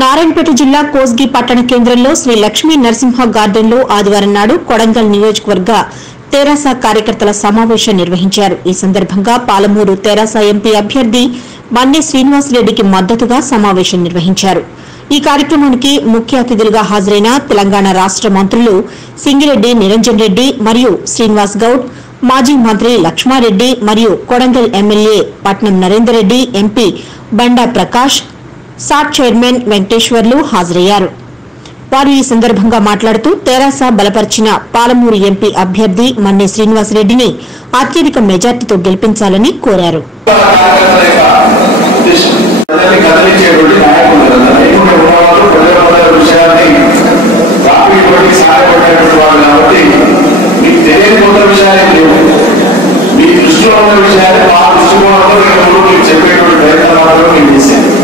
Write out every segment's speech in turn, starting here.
నారాయణపేట జిల్లా కోస్గి పట్టణ కేంద్రంలో శ్రీ లక్ష్మీ నరసింహ గార్డెన్లో ఆదివారం నాడు కొడంగల్ నియోజకవర్గ తెరాస కార్యకర్తల సమావేశం నిర్వహించారు. ఈ సందర్భంగా పాలమూరు తెరాస ఎంపీ అభ్యర్థి మన్నె శ్రీనివాసరెడ్డికి మద్దతుగా సమావేశం నిర్వహించారు. ఈ కార్యక్రమానికి ముఖ్య అతిథులుగా హాజరైన తెలంగాణ రాష్ట మంత్రులు సింగిరెడ్డి నిరంజన్ రెడ్డి మరియు శ్రీనివాస్ గౌడ్ మాజీ మంత్రి లక్ష్మారెడ్డి మరియు Kodangal MLA Patnam Narender Reddy MP Banda Prakash SAT chairman Venkateswarlu హాజరయ్యారు. వారు ఈ సందర్భంగా మాట్లాడుతూ తెరాస బలపరిచిన పాలమూరు ఎంపీ అభ్యర్థి మన్నె శ్రీనివాసరెడ్డిని అత్యధిక మెజార్టీతో గెలిపించాలని కోరారు. మీ దృష్టిలో ఉన్న మా దృష్టికోణంలో చెప్పేటువంటి ప్రయత్నం మాత్రం మేము చేశాను.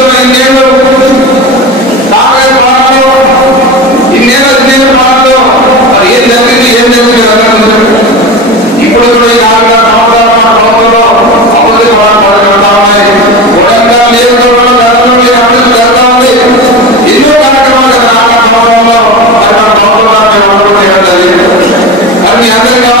మరి మీ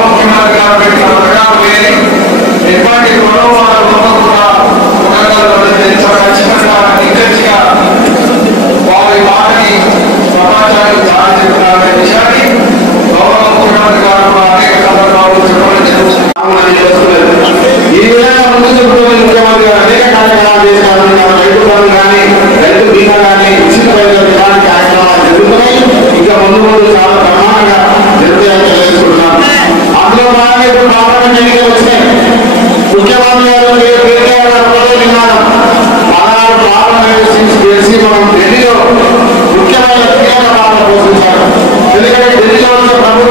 విధంగా ముందు ముఖ్యమంత్రి గారు అనేక కార్యక్రమాలు చేశారు రైతు బంధు కానీ రైతు బీమా కానీ ఉచిత రైతుల ఇలాంటి కార్యక్రమాలు జరుగుతున్నాయి. ఇంకా ముందు ముందు చాలా ప్రమాణంగా జరుగుతాయని తెలియజేసుకుంటున్నాను. అందులో భాగంగా ఇప్పుడు పార్లమెంట్ ఎన్నికలు వచ్చినాయి. ముఖ్యమంత్రి గారు పదహారు పార్లమెంట్ సీట్స్ గెలిచి మనం ఢిల్లీలో ముఖ్యమైన కీలక పాత్ర పోషించారు. ఎందుకంటే ఢిల్లీలో ఉన్న ప్రభుత్వం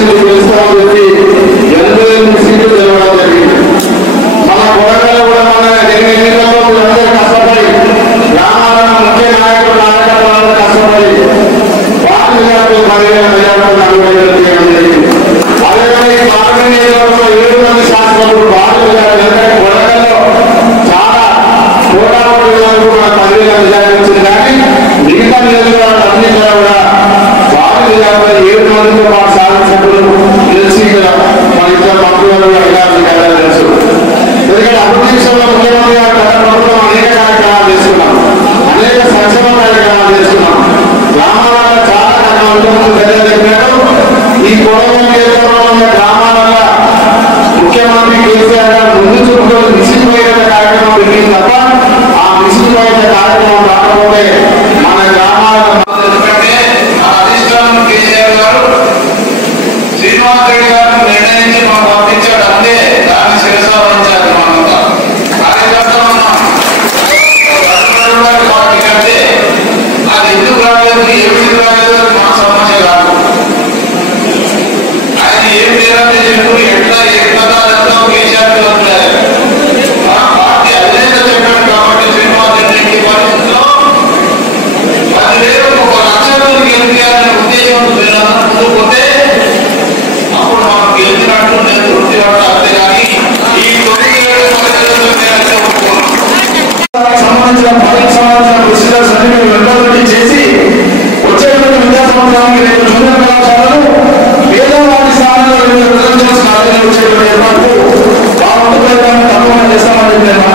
বড় సంబంధించిన ప్రాజెక్ట్ సంబంధించిన ప్రొసీజర్స్ చేసి వచ్చేటువంటి విద్యా సంవత్సరానికి రెండు జూనియర్ కళాశాలలు లేదా వాటి స్థానంలో రెండు రెసిడెన్షియల్ కాలేజీలు వచ్చేటువంటి చేస్తామని చెప్పి